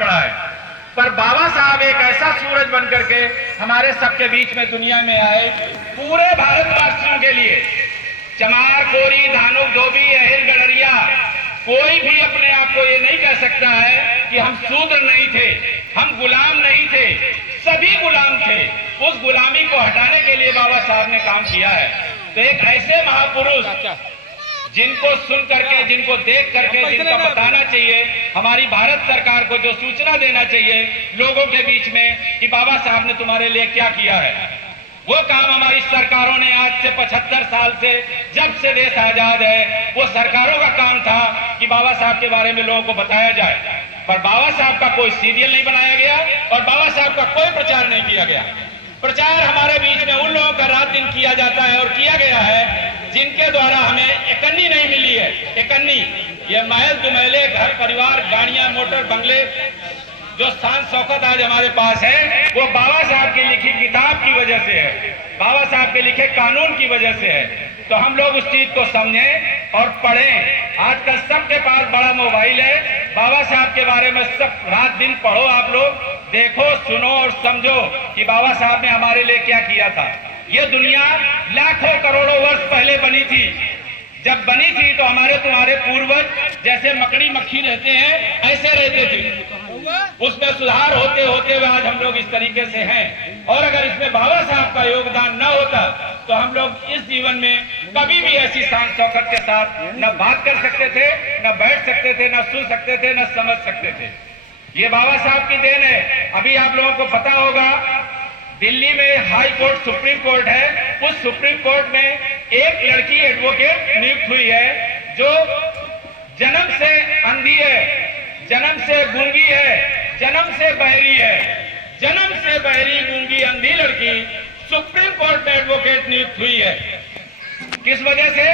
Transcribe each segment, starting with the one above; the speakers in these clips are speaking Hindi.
पड़ा है। पर बाबा साहब एक ऐसा सूरज बन करके हमारे सबके बीच में दुनिया में आए, पूरे भारतवासियों के लिए। चमार, कोरी, धानुक, धोबी, अहिर, गडरिया, कोई भी अपने आप को ये नहीं कह सकता है कि हम शूद्र नहीं थे, हम गुलाम नहीं थे, सभी गुलाम थे। उस गुलामी को हटाने के लिए बाबा साहब ने काम किया है। तो एक ऐसे महापुरुष जिनको सुन करके, जिनको देख करके, जिनका बताना चाहिए, हमारी भारत सरकार को जो सूचना देना चाहिए लोगों के बीच में कि बाबा साहब ने तुम्हारे लिए क्या किया है, वो काम हमारी सरकारों ने आज से 75 साल से, जब से देश आजाद है, वो सरकारों का काम था कि बाबा साहब के बारे में लोगों को बताया जाए। पर बाबा साहब का कोई सीरियल नहीं बनाया गया और बाबा साहब का कोई प्रचार नहीं किया गया। प्रचार हमारे बीच में उन लोगों का रात दिन किया जाता है और किया गया है जिनके द्वारा हमें एकन्नी नहीं मिली है। एकन्नी, ये महल दुमहले, घर परिवार, गाड़ियां, मोटर, बंगले, जो शान शौकत आज हमारे पास है, वो बाबा साहब की लिखी किताब की वजह से है, बाबा साहब के लिखे कानून की वजह से है। तो हम लोग उस चीज को समझें और पढ़ें। आजकल सबके पास बड़ा मोबाइल है, बाबा साहब के बारे में सब रात दिन पढ़ो, आप लोग देखो, सुनो और समझो कि बाबा साहब ने हमारे लिए क्या किया था। ये दुनिया लाखों करोड़ों वर्ष पहले बनी थी। जब बनी थी तो हमारे तुम्हारे पूर्वज जैसे मकड़ी मक्खी रहते हैं, ऐसे रहते थे। उसमें सुधार होते होते हुए आज हम लोग इस तरीके से हैं। और अगर इसमें बाबा साहब का योगदान न होता तो हम लोग इस जीवन में कभी भी ऐसी शान शौकत के साथ न बात कर सकते थे, न बैठ सकते थे, न सुन सकते थे, न समझ सकते थे। ये बाबा साहब की देन है। अभी आप लोगों को पता होगा, दिल्ली में हाई कोर्ट, सुप्रीम कोर्ट है। उस सुप्रीम कोर्ट में एक लड़की एडवोकेट नियुक्त हुई है जो जन्म से अंधी है, जन्म से गूंगी है, जन्म से बहरी है। जन्म से बहरी, गूंगी, अंधी लड़की सुप्रीम कोर्ट में एडवोकेट नियुक्त हुई है। किस वजह से?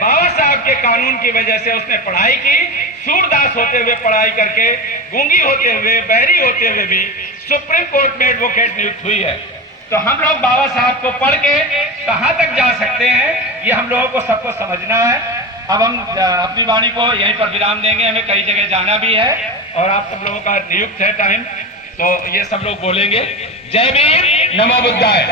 बाबा साहब के कानून की वजह से। उसने पढ़ाई की, सूरदास होते हुए पढ़ाई करके, गूंगी होते हुए, बहरी होते हुए भी सुप्रीम कोर्ट में एडवोकेट नियुक्त हुई है। तो हम लोग बाबा साहब को पढ़ के कहां तक जा सकते हैं, ये हम लोगों को सबको समझना है। अब हम अपनी वाणी को यहीं पर विराम देंगे, हमें कई जगह जाना भी है और आप सब लोगों का नियुक्त है टाइम, तो ये सब लोग बोलेंगे। जय भीम, नमो बुद्धाय।